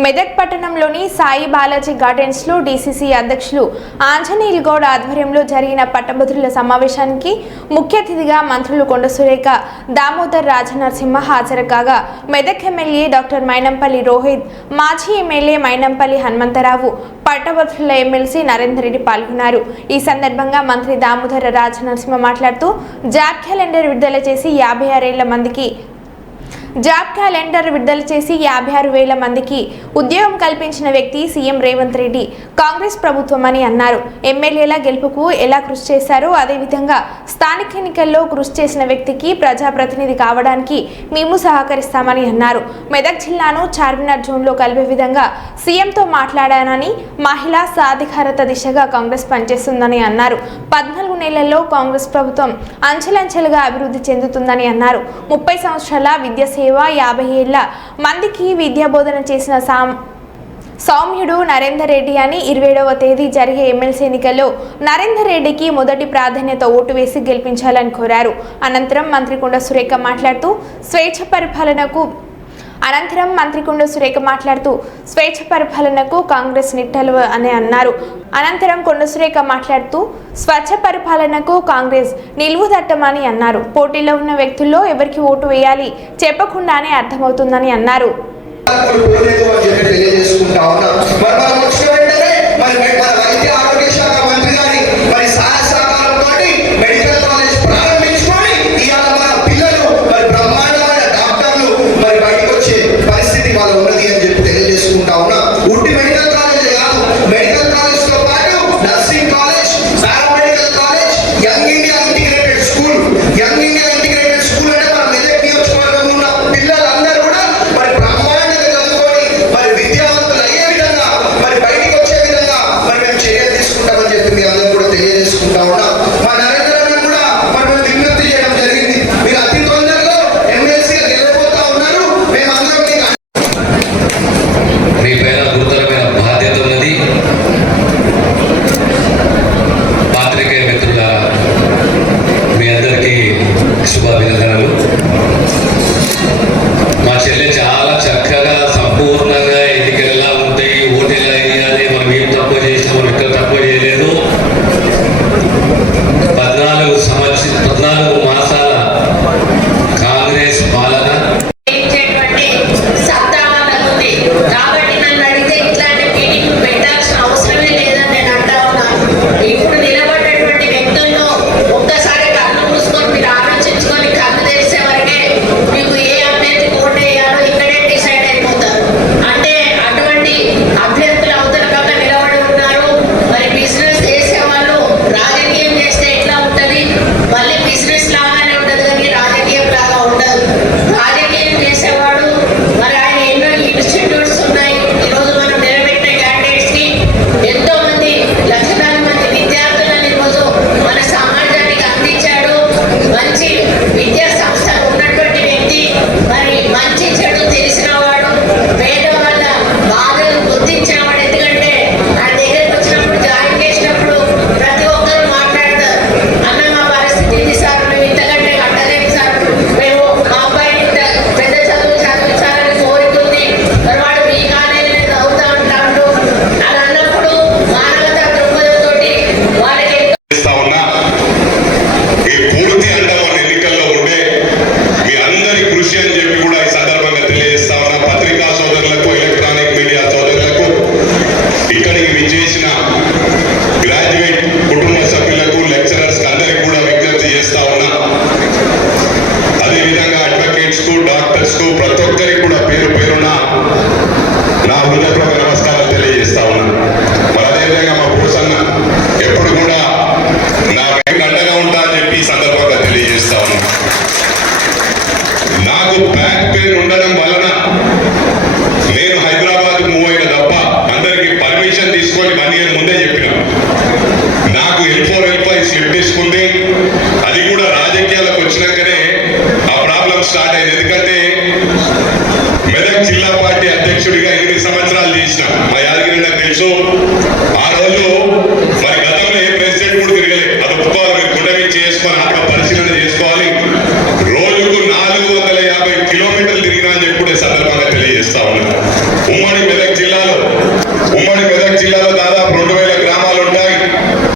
మెదక్ పట్టణంలోని సాయి బాలాజీ గార్డెన్స్ లో డీసీసీ అధ్యక్షులు ఆంజనేయులు గౌడ్ ఆధ్వర్యంలో జరిగిన పట్టభద్రుల సమావేశానికి ముఖ్య అతిథిగా మంత్రులు కొండ సురేఖ, దామోదర్ రాజనరసింహ హాజరు కాగా మెదక్ ఎమ్మెల్యే డాక్టర్ మైనంపల్లి రోహిత్, మాజీ ఎమ్మెల్యే మైనంపల్లి హనుమంతరావు, పట్టభద్రుల ఎమ్మెల్సీ నరేందర్ రెడ్డి పాల్గొన్నారు. ఈ సందర్భంగా మంత్రి దామోదర్ రాజనరసింహ మాట్లాడుతూ జాబ్ క్యాలెండర్ విడుదల చేసి 56,000 మందికి ఉద్యోగం కల్పించిన వ్యక్తి సీఎం రేవంత్ రెడ్డి, కాంగ్రెస్ ప్రభుత్వం అని అన్నారు. ఎమ్మెల్యేల గెలుపుకు ఎలా కృషి చేశారో అదేవిధంగా స్థానిక ఎన్నికల్లో కృషి చేసిన వ్యక్తికి ప్రజాప్రతినిధి కావడానికి మేము సహకరిస్తామని అన్నారు. మెదక్ జిల్లాను చార్మినార్ జోన్లో కలిపే విధంగా సీఎంతో మాట్లాడానని, మహిళా సాధికారత దిశగా కాంగ్రెస్ పనిచేస్తుందని అన్నారు. 14 నెలల్లో కాంగ్రెస్ ప్రభుత్వం అంచెలంచెలుగా అభివృద్ధి చెందుతుందని అన్నారు. 30 సంవత్సరాల విద్య సేవ, 50 ఏళ్ల మందికి విద్యా బోధన చేసిన సౌమ్యుడు నరేందర్ రెడ్డి అని 27వ తేదీ జరిగే ఎమ్మెల్సీ ఎన్నికల్లో నరేందర్ రెడ్డికి మొదటి ప్రాధాన్యత ఓటు వేసి గెలిపించాలని కోరారు. అనంతరం మంత్రి కొండ సురేఖ మాట్లాడుతూ స్వేచ్ఛ పరిపాలనకు కాంగ్రెస్ నిట్టలు అని అన్నారు. అనంతరం కొండ సురేఖ మాట్లాడుతూ స్వచ్ఛ పరిపాలనకు కాంగ్రెస్ నిలువుదట్టమని అన్నారు. పోటీలో ఉన్న వ్యక్తుల్లో ఎవరికి ఓటు వేయాలి చెప్పకుండానే అర్థమవుతుందని అన్నారు. స్టార్ట్ అయింది. ఎందుకంటే మెదక్ జిల్లా పార్టీ అధ్యక్షుడిగా 8 సంవత్సరాలు చేసిన మా యాదగిరి నాకు తెలుసు. ఆ రోజు